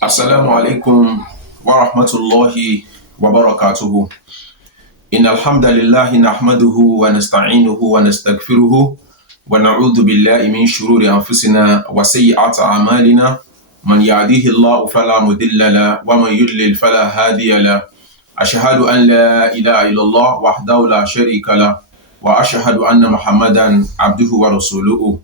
Assalamu alaikum wa rahmatullahi wa barakatuhu. إن الحمد لله نحمده ونستعينه ونستغفره ونعوذ بالله من شرور أنفسنا وسيئات أعمالنا من يهديه الله فلا مضل له ومن يضلل فلا هادي له أشهد أن لا إله إلا الله وحده لا شريك له وأشهد أن محمدا عبده ورسوله.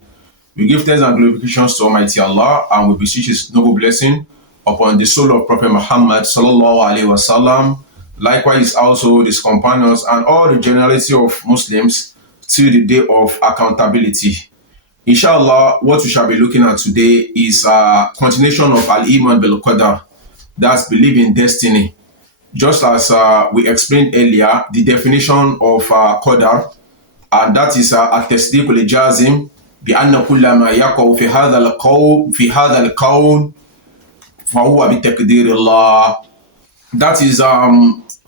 We give thanks and glorifications to Almighty Allah, and we beseech His noble blessing upon the soul of Prophet Muhammad sallallahu alaihi wasallam. Likewise, also his companions and all the generality of Muslims till the day of accountability. Inshallah, what we shall be looking at today is a continuation of Al-Iman bil Qadar, that's belief in destiny. Just as we explained earlier, the definition of Qadar, and that is التصديق الجازم بأن كل ما يقع في هذا الكون فهو بتقدير الله. That is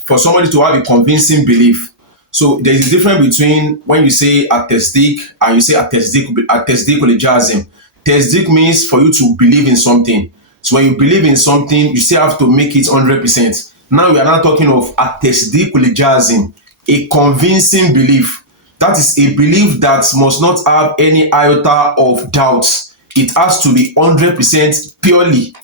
for somebody to have a convincing belief. So there is a difference between when you say at-tasdiq and you say at-tasdiq al-jazim. Tasdiq means for you to believe in something. So when you believe in something, you still have to make it 100%. Now we are not talking of at-tasdiq al-jazim, a convincing belief. That is a belief that must not have any iota of doubts. It has to be 100% purely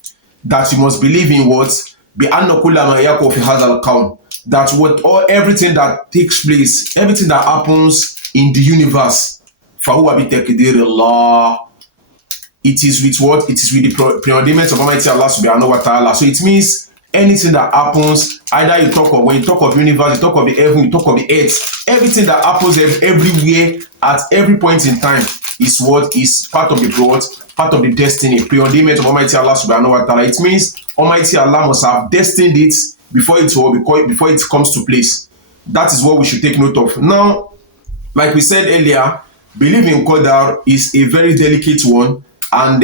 that you must believe in what? بأن كل ما يقع في هذا الكون, that what all everything that takes place, everything that happens in the universe, فهو بتقدير الله. It is with what? It is with the preordainment of Almighty Allah subhanahu wa ta'ala. So it means anything that happens, either you talk of, when you talk of universe, you talk of the heaven, you talk of the earth, everything that happens everywhere at every point in time is what is part of the plot, part of the destiny, preordainment of Almighty Allah subhanahu wa ta'ala. It means Almighty Allah must have destined it before it comes to place. That is what we should take note of. Now, like we said earlier, belief in Qadar is a very delicate one, and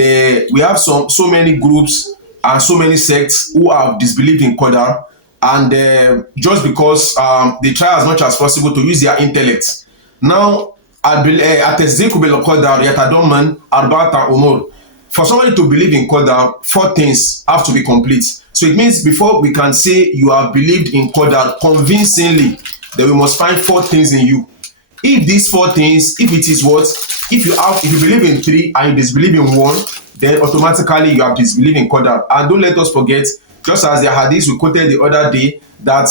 we have so many groups and so many sects who have disbelieved in Qadar, and just because they try as much as possible to use their intellect. Now, التصديق بالقدر يتضمن أربعة أمور. For somebody to believe in Qadar, four things have to be complete. So it means before we can say you have believed in Qadar convincingly, then we must find four things in you. If these four things, if it is what, if you believe in three and you disbelieve in one, then automatically you have disbelieved in Qadar. And don't let us forget, just as the hadith we quoted the other day, that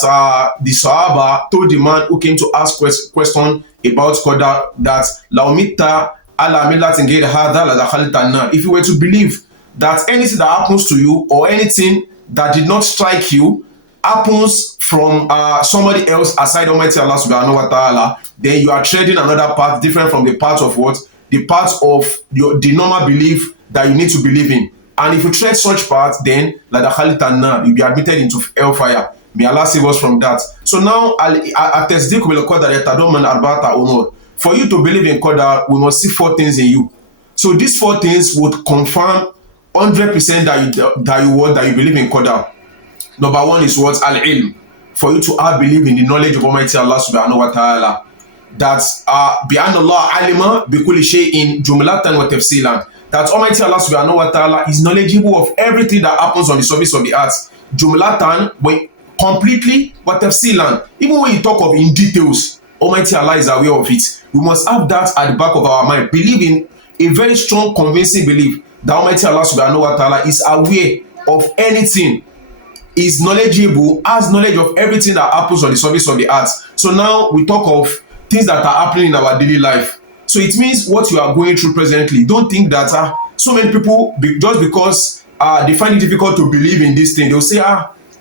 the Sahaba told the man who came to ask question about Qadar that Laumita ala millatin ghayri hadha la dakhalta an-nar. If you were to believe that anything that happens to you or anything that did not strike you happens from somebody else aside Almighty Allah subhanahu wa ta'ala, then you are treading another path different from the path of what? The path of the normal belief that you need to believe in. And if you tread such path, then la dakhalta an-nar, you'll be admitted into hellfire. May Allah save us from that. So now, at-tasdiq bil qadar yatadamman arba'ata umur. For you to believe in Qadar, we must see four things in you. So these four things would confirm 100% that you believe in Qadar. Number one is what? Al-ilm. For you to have believe in the knowledge of Almighty Allah subhanahu wa ta'ala. That بأن الله علم بكل شيء جملة وتفصيلا. That Almighty Allah subhanahu wa ta'ala is knowledgeable of everything that happens on the surface of the earth. Jumlatan, when completely, wa tafsilan. Even when you talk of in details, Almighty Allah is aware of it. We must have that at the back of our mind. Believe in a very strong, convincing belief that Almighty Allah subhanahu wa ta'ala is aware of anything, is knowledgeable, has knowledge of everything that happens on the surface of the earth. So now we talk of things that are happening in our daily life. So it means what you are going through presently. Don't think that so many people, just because they find it difficult to believe in this thing, they'll say,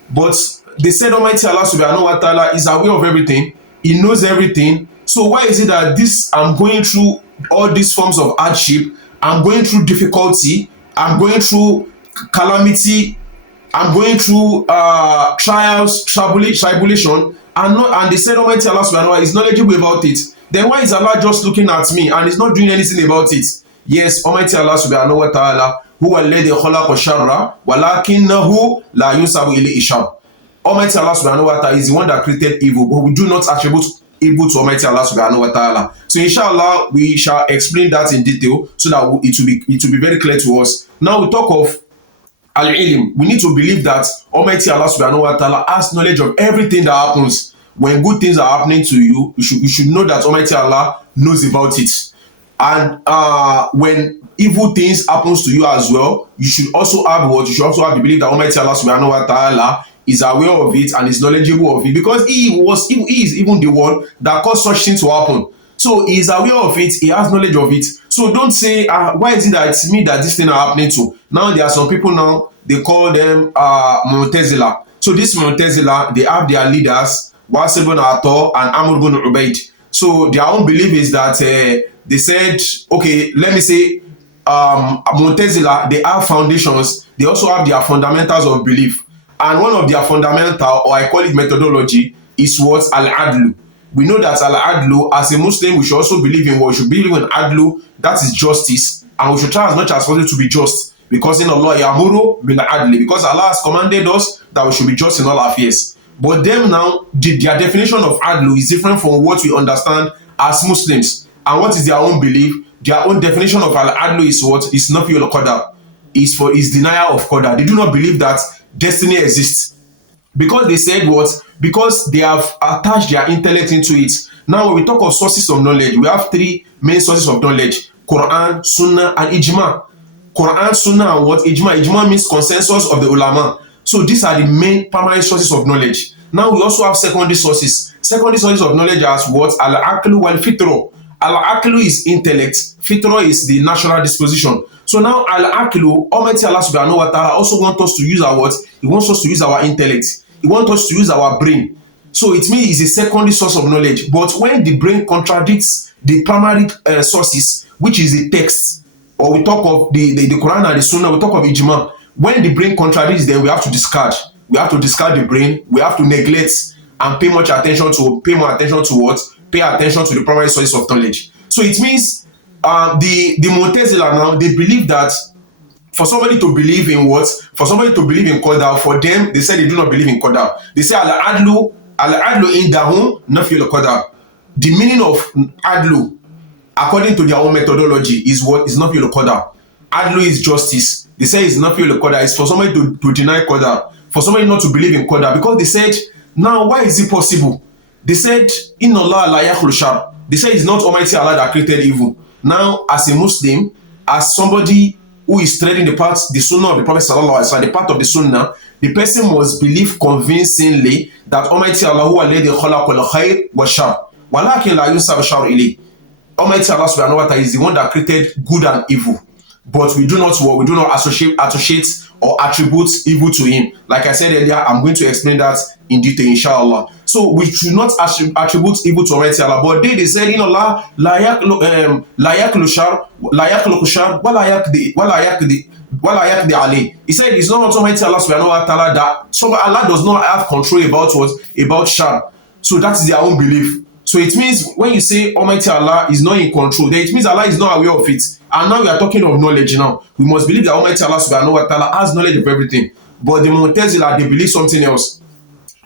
but they said Almighty Allah subhanahu wa ta'ala is aware of everything. He knows everything. So why is it that I'm going through all these forms of hardship, I'm going through difficulty, I'm going through calamity, I'm going through trials, tribulation, and they said Almighty Allah subhanahu wa ta'ala is knowledgeable about it. Then why is Allah just looking at me and is not doing anything about it? Yes, Almighty Allah subhanahu wa ta'ala huwa alladhi khalaqa sharra walakinnahu la yusabu ilayhi shar. Almighty Allah subhanahu wa ta'ala is the one that created evil, but we do not attribute evil to Almighty Allah subhanahu wa ta'ala. So inshallah, we shall explain that in detail so that it will be very clear to us. Now we talk of al-ilm. We need to believe that Almighty Allah subhanahu wa ta'ala has knowledge of everything that happens. When good things are happening to you, you should know that Almighty Allah knows about it. And when evil things happens to you as well, you should also have what? You should also have the belief that Almighty Allah subhanahu wa ta'ala is aware of it and is knowledgeable of it, because he is even the one that caused such things to happen. So he is aware of it, he has knowledge of it. So don't say, why is it that it's me that this thing are happening to? Now there are some people now, they call them Mu'tazila. So this Mu'tazila, they have their leaders, Wasil ibn Atta and Amr ibn Ubaid. So their own belief is that they said, okay, let me say, Mu'tazila, they have foundations, they also have their fundamentals of belief. And one of their fundamental, or I call it methodology, is what? Al-Adlu. We know that Al-Adlu, as a Muslim, we should also believe in what? We should believe in Adlu, that is justice. And we should try as much as possible to be just. Because in Allah, Yamuru bil Adli. Because Allah has commanded us that we should be just in all affairs. But them now, their definition of Adlu is different from what we understand as Muslims. And what is their own belief? Their own definition of Al-Adlu is what? Is Nafi al-Qadar. Is denial of Qadar. They do not believe that destiny exists. Because they said what? Because they have attached their intellect into it. Now when we talk of sources of knowledge, we have three main sources of knowledge: Quran, Sunnah, and Ijma. Quran, Sunnah, and what? Ijma. Ijma means consensus of the ulama. So these are the main primary sources of knowledge. Now we also have secondary sources. Secondary sources of knowledge as what? Al-Aqlu wal-Fitro. Al-Aqlu is intellect. Fitro is the natural disposition. So now Al-Aqlu, Almighty Allah subhanahu wa ta'ala also wants us to use our what? He wants us to use our intellect. He wants us to use our brain. So it means it's a secondary source of knowledge. But when the brain contradicts the primary sources, which is the text, or we talk of the Quran and the Sunnah, we talk of Ijma. When the brain contradicts them, we have to discard. We have to discard the brain. We have to neglect and pay more attention to what? Pay attention to the primary sources of knowledge. So it means the Mu'tazila now, they believe that for somebody to believe in what? For somebody to believe in Qadar, for them, they say they do not believe in Qadar. They say Al-Adlu indahum nafi al-Qadar. The meaning of Adlu, according to their own methodology, is what? Is nafi al-Qadar. Adlu is justice. They say it's nafi al-Qadar. It's for somebody to deny Qadar. For somebody not to believe in Qadar. Because they said, now why is it possible? They said, Inna Allah la yakhlu shar. They say it's not Almighty Allah that created evil. Now, as a Muslim, as somebody who is treading the path, the Sunnah of the Prophet sallallahu alaihi wasallam, the path of the Sunnah, the person must believe convincingly that Almighty Allah huwa alladhi khalaqa al-khayr wa shar, walakin la yunsab shar ilayh. Almighty Allah subhanahu wa ta'ala is the one that created good and evil, but we do not associate or attribute evil to him. Like I said earlier, I'm going to explain that in detail, inshallah. So we should not attribute evil to Almighty Allah. But they said, you know, la yaklu shar, la yaklu shar, wa la yakdi ali. He said it's not Almighty Allah subhanahu wa ta'ala that Allah does not have control about what? About shar. So that is their own belief. So it means when you say Almighty Allah is not in control, then it means Allah is not aware of it. And now we are talking of knowledge now. We must believe that Almighty Allah subhanahu wa ta'ala has knowledge of everything. But the Mu'tazila, they believe something else.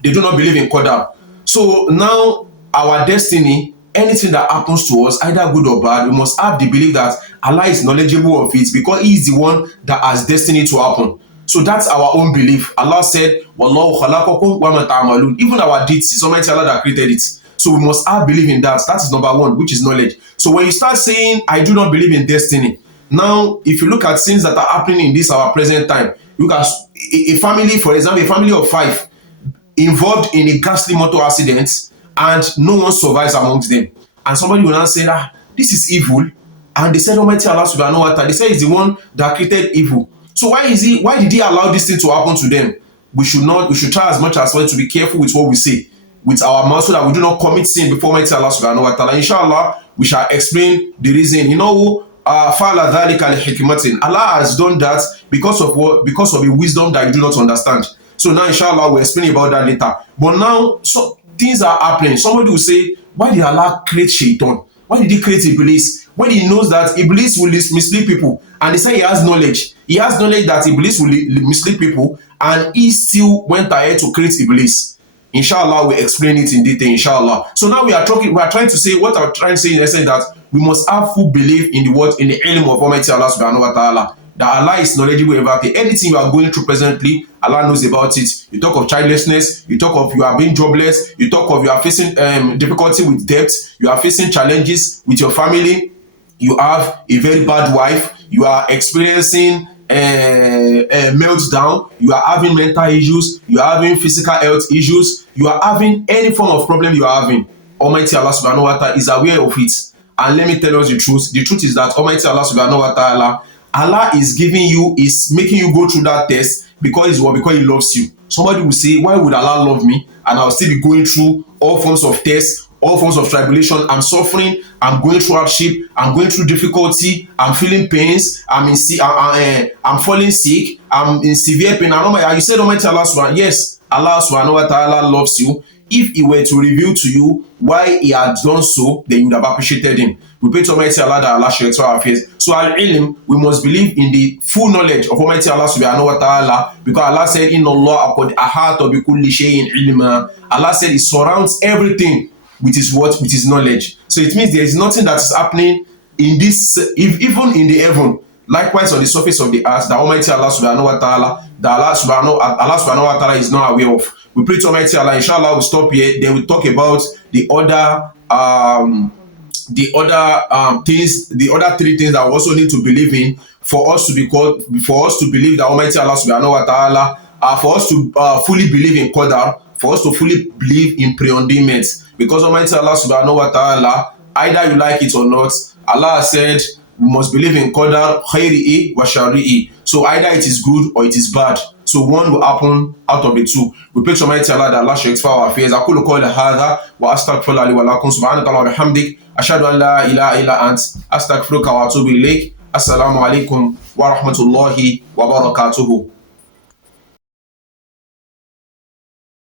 They do not believe in Qadar. So now our destiny, anything that happens to us, either good or bad, we must have the belief that Allah is knowledgeable of it because He is the one that has destiny to happen. So that's our own belief. Allah said, Wallahu khalaqakum wa ma ta'malun. Even our deeds, it's Almighty Allah that created it. So we must have belief in that. That is number one, which is knowledge. So when you start saying, I do not believe in destiny, now if you look at things that are happening in this our present time, look at a family, for example, a family of 5 involved in a ghastly motor accident and no one survives amongst them. And somebody will now say, this is evil. And they said, Almighty Allah subhanahu wa ta'ala, they say he's the one that created evil. So why did he allow this thing to happen to them? We should try as much as well to be careful with what we say with our mouth so that we do not commit sin before Almighty Allah subhanahu wa ta'ala. Inshallah, we shall explain the reason. You know, Allah has done that because of what? Because of a wisdom that you do not understand. So now, inshallah, we'll explain about that later. But now, so things are happening. Somebody will say, why did Allah create Shaitan? Why did He create Iblis? When He knows that Iblis will mislead people. And they say He has knowledge. He has knowledge that Iblis will mislead people. And He still went ahead to create Iblis. Inshallah, we'll explain it in detail, inshallah. So now we are trying to say, what I'm trying to say in essence that we must have full belief in the word, in the ilm of Almighty Allah subhanahu wa ta'ala. that Allah is knowledgeable about it. Anything you are going through presently, Allah knows about it. You talk of childlessness, you talk of you are being jobless, you talk of you are facing difficulty with debt, you are facing challenges with your family, you have a very bad wife, you are experiencing meltdown, you are having mental issues, you are having physical health issues, you are having any form of problem you are having. Almighty Allah subhanahu wa ta'ala is aware of it. And let me tell us the truth. The truth is that Almighty Allah subhanahu wa ta'ala, Allah is giving you, is making you go through that test because it's what? Because He loves you. Somebody will say, why would Allah love me? And I'll still be going through all forms of tests, all forms of tribulation. I'm suffering, I'm going through hardship, I'm going through difficulty, I'm feeling pains, I'm falling sick, I'm in severe pain. And you said Almighty Allah subhanahu, yes, Allah subhanahu wa ta'ala loves you. If He were to reveal to you why He had done so, then you would have appreciated Him. We pray to Almighty Allah that Allah should rectify our affairs. So al-ilm, we must believe in the full knowledge of Almighty Allah subhanahu wa ta'ala, because Allah said, Inna Allah qad ahata bi kulli shay'in ilma. Allah said He surrounds everything with His word, with His knowledge. So it means there is nothing that is happening in this, even in the heaven, likewise on the surface of the earth, that Almighty Allah subhanahu wa ta'ala, that Allah subhanahu wa ta'ala is not aware of. We pray to Almighty Allah. Inshallah, we'll stop here. Then we'll talk about the other things, the other three things that we also need to believe in for us to be called, for us to believe that Almighty Allah subhanahu wa ta'ala, for us to fully believe in Qadar, for us to fully believe in preordainment. Because Almighty Allah subhanahu wa ta'ala, either you like it or not, Allah said we must believe in Qadar, khairi'i wa shari'i. So either it is good or it is bad. So one will happen out of the two. We pray to Almighty Allah that Allah should rectify our affairs. أقول قولي هذا وأستغفر الله لي ولكم سبحانك اللهم وبحمدك أشهد أن لا إله إلا أنت أستغفرك وأتوب إليك. السلام عليكم ورحمة الله وبركاته.